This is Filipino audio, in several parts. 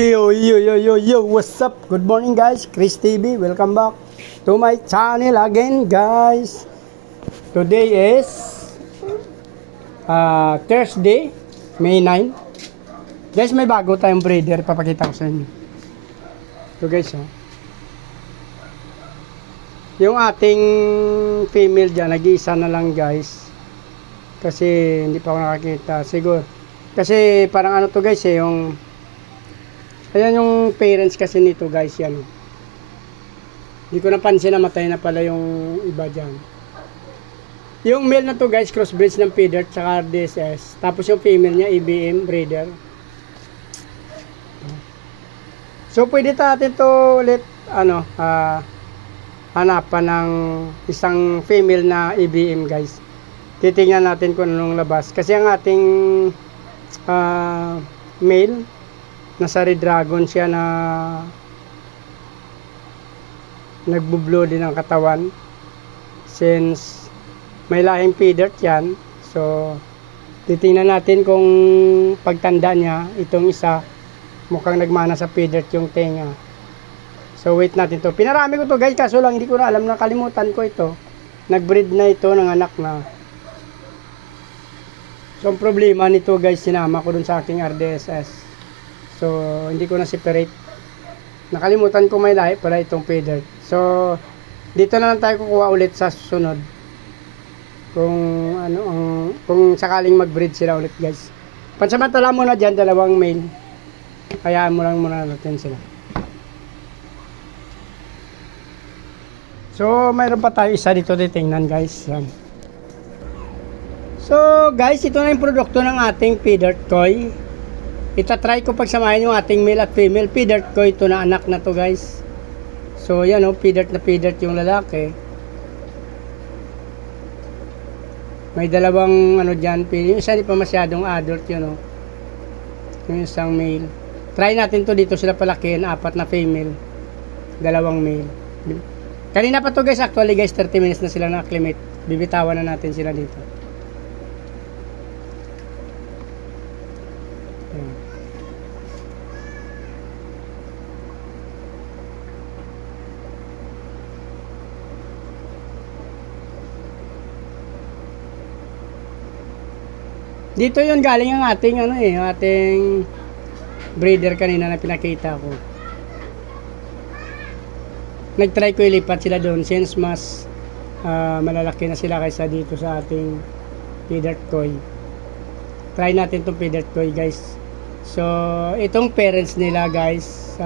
Yo, what's up? Good morning guys, Chris TV, welcome back to my channel again guys. Today is Thursday, May 9. Guys, may bago tayong breeder, papakita ko sa inyo. So guys, yung ating female dyan, nag-iisa na lang guys. Kasi hindi pa ako nakakita, siguro. Kasi parang ano to guys yung ayan yung parents kasi nito guys, yan. Hindi ko napansin na matay na pala yung iba dyan. Yung male na to guys, crossbreeds ng feeder tsaka RDSS. Tapos yung female niya, EBM breeder. So pwede natin to ulit hanapan ng isang female na EBM guys. Titingnan natin kung anong labas. Kasi ang ating male, nasa Red Dragon siya na nagbublo din ang katawan since may lahing feeder yan. So titingnan natin kung pagtanda niya, itong isa mukhang nagmana sa feeder yung tenga. So wait natin to. Pinarami ko to guys, kaso lang hindi ko na alam, nakalimutan ko ito. Nagbreed na ito ng anak na. So ang problema nito guys, sinama ko dun sa aking RDSS. So, hindi ko na separate. Nakalimutan ko may lahi pala itong feeder. So, dito na lang tayo kukuha ulit sa susunod. Kung kung sakaling mag-breed sila ulit, guys. Pansamantala muna diyan, dalawang male. Hayaan mo lang muna natin sila. So, mayroon pa tayo isa dito titingnan, guys. Yan. So, guys, ito na yung produkto ng ating feeder toy. Itatry ko pagsamahin yung ating male at female. Feeder ko ito na anak na to guys. So yan feeder na feeder yung lalaki. May dalawang dyan. Yung isa hindi pa masyadong adult yun yung isang male. Try natin to dito sila palakihin. 4 na female, 2 male. Kanina pa to guys, actually guys 30 minutes na sila na-acclimate. Bibitawan na natin sila dito. Dito yun galing ang ating ating breeder kanina na pinakita ko. Nag-try ko ilipat sila doon since mas malalaki na sila kaysa dito sa ating feeder toy. Try natin itong feeder toy guys. So itong parents nila guys,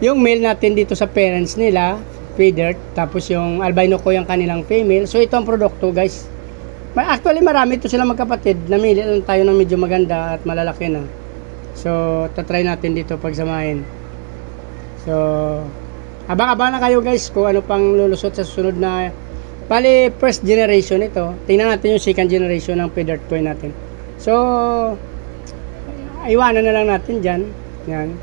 yung male natin dito sa parents nila feeder, tapos yung albino ko yung kanilang female. So ito ang produkto guys. Actually marami ito silang magkapatid. Namili lang tayo ng medyo maganda at malalaki na. So tatry natin dito pagsamahin. So abang-abang na kayo guys kung ano pang lulusot sa susunod na. Bali first generation ito. Tingnan natin yung second generation ng feeder toy natin. So iwanan na lang natin dyan. Yan.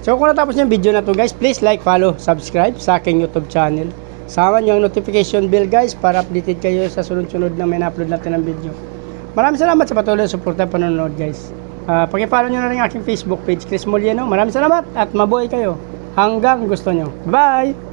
So kung natapos niyo yung video na to guys, please like, follow, subscribe sa aking YouTube channel. Sama nyo ang notification bell guys para updated kayo sa sunod-sunod na may na-upload natin ng video. Maraming salamat sa patuloy na suporta at panonood guys. Paki-follow nyo na rin aking Facebook page, Chris Molieno. Maraming salamat at mabuhay kayo hanggang gusto nyo. Bye!